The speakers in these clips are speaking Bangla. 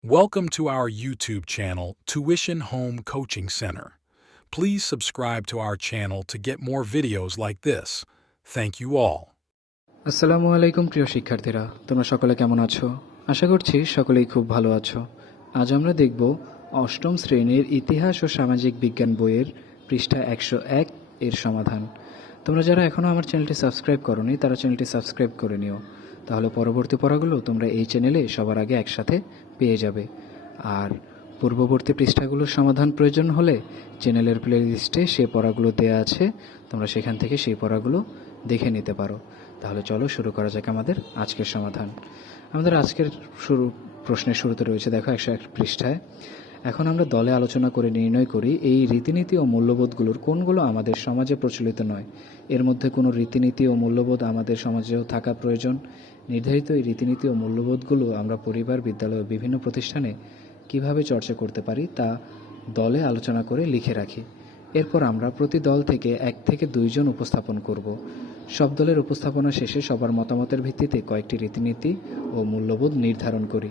Welcome to our YouTube channel, Tuition Home Coaching Center. Please subscribe to our channel to get more videos like this. Thank you all. আসসালামু আলাইকুম প্রিয় শিক্ষার্থীরা তোমরা সকলে কেমন আছো আশা করছি সকলেই খুব ভালো আছো আজ আমরা দেখব অষ্টম শ্রেণীর ইতিহাস ও সামাজিক বিজ্ঞান বইয়ের পৃষ্ঠা একশো এক এর সমাধান তোমরা যারা এখনও আমার চ্যানেলটি সাবস্ক্রাইব করনি, তারা চ্যানেলটি সাবস্ক্রাইব করে নিও। তাহলে পরবর্তী পড়াগুলো তোমরা এই চ্যানেলে সবার আগে একসাথে পেয়ে যাবে। আর পূর্ববর্তী পৃষ্ঠাগুলোর সমাধান প্রয়োজন হলে চ্যানেলের প্লে লিস্টে সেই পড়াগুলো দেওয়া আছে, তোমরা সেখান থেকে সেই পড়াগুলো দেখে নিতে পারো। তাহলে চলো শুরু করা যাক আমাদের আজকের সমাধান। আমাদের আজকের শুরু, প্রশ্নের শুরুতে রয়েছে, দেখো একশো এক পৃষ্ঠায়। এখন আমরা দলে আলোচনা করে নির্ণয় করি এই রীতিনীতি ও মূল্যবোধগুলোর কোনগুলো আমাদের সমাজে প্রচলিত নয়। এর মধ্যে কোনো রীতিনীতি ও মূল্যবোধ আমাদের সমাজেও থাকা প্রয়োজন? নির্ধারিত এই রীতিনীতি ও মূল্যবোধগুলো আমরা পরিবার, বিদ্যালয় বিভিন্ন প্রতিষ্ঠানে কীভাবে চর্চা করতে পারি তা দলে আলোচনা করে লিখে রাখি। এরপর আমরা প্রতি দল থেকে এক থেকে দুইজন উপস্থাপন করব। সব দলের উপস্থাপনা শেষে সবার মতামতের ভিত্তিতে কয়েকটি রীতিনীতি ও মূল্যবোধ নির্ধারণ করি।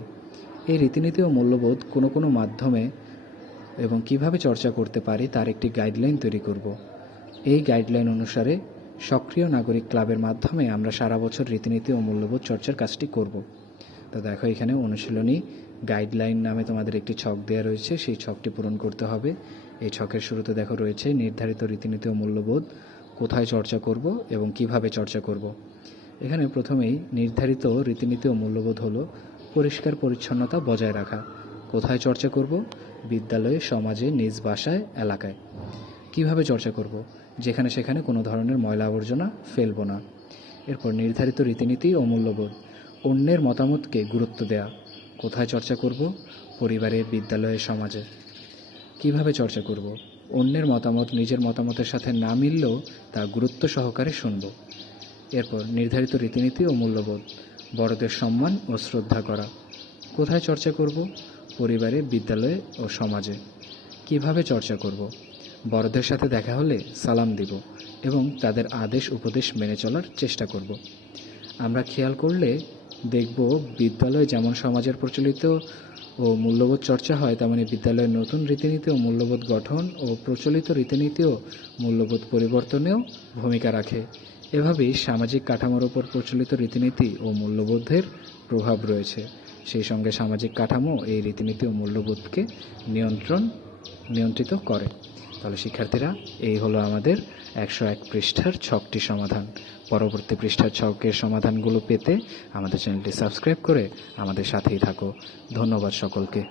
এই রীতিনীতি ও মূল্যবোধ কোনো কোনো মাধ্যমে এবং কীভাবে চর্চা করতে পারি তার একটি গাইডলাইন তৈরি করব। এই গাইডলাইন অনুসারে সক্রিয় নাগরিক ক্লাবের মাধ্যমে আমরা সারা বছর রীতিনীতি ও মূল্যবোধ চর্চার কাজটি করব। তো দেখো এখানে অনুশীলনী গাইডলাইন নামে তোমাদের একটি ছক দেওয়া রয়েছে, সেই ছকটি পূরণ করতে হবে। এই ছকের শুরুতে দেখো রয়েছে নির্ধারিত রীতিনীতি ও মূল্যবোধ, কোথায় চর্চা করব এবং কীভাবে চর্চা করব। এখানে প্রথমেই নির্ধারিত রীতিনীতি ও মূল্যবোধ হলো পরিষ্কার পরিচ্ছন্নতা বজায় রাখা। কোথায় চর্চা করব? বিদ্যালয়ে, সমাজে, নিজ বাসায়, এলাকায়। কীভাবে চর্চা করব? যেখানে সেখানে কোনো ধরনের ময়লা আবর্জনা ফেলব না। এরপর নির্ধারিত রীতিনীতি ও মূল্যবোধ। অন্যের মতামতকে গুরুত্ব দেয়া। কোথায় চর্চা করব? পরিবারে, বিদ্যালয়ে, সমাজে। কীভাবে চর্চা করব? অন্যের মতামত নিজের মতামতের সাথে না মিললেও তা গুরুত্ব সহকারে শুনব। এরপর নির্ধারিত রীতিনীতি ও মূল্যবোধ। বড়দের সম্মান ও শ্রদ্ধা করা। কোথায় চর্চা করব? পরিবারে, বিদ্যালয়ে ও সমাজে। কীভাবে চর্চা করব? বড়দের সাথে দেখা হলে সালাম দিব এবং তাদের আদেশ উপদেশ মেনে চলার চেষ্টা করব। আমরা খেয়াল করলে দেখব বিদ্যালয় যেমন সমাজের প্রচলিত ও মূল্যবোধ চর্চা হয়, তেমনি বিদ্যালয়ের নতুন রীতিনীতি ও মূল্যবোধ গঠন ও প্রচলিত রীতিনীতি ও মূল্যবোধ পরিবর্তনেও ভূমিকা রাখে। এভাবেই সামাজিক কাঠামোর ওপর প্রচলিত রীতিনীতি ও মূল্যবোধের প্রভাব রয়েছে। সেই সঙ্গে সামাজিক কাঠামো এই রীতিনীতি ও মূল্যবোধকে নিয়ন্ত্রণ, নিয়ন্ত্রিত করে। তাহলে শিক্ষার্থীরা, এই হলো আমাদের একশো এক পৃষ্ঠার ছকটি সমাধান। পরবর্তী পৃষ্ঠার ছকের সমাধানগুলো পেতে আমাদের চ্যানেলটি সাবস্ক্রাইব করে আমাদের সাথেই থাকো। ধন্যবাদ সকলকে।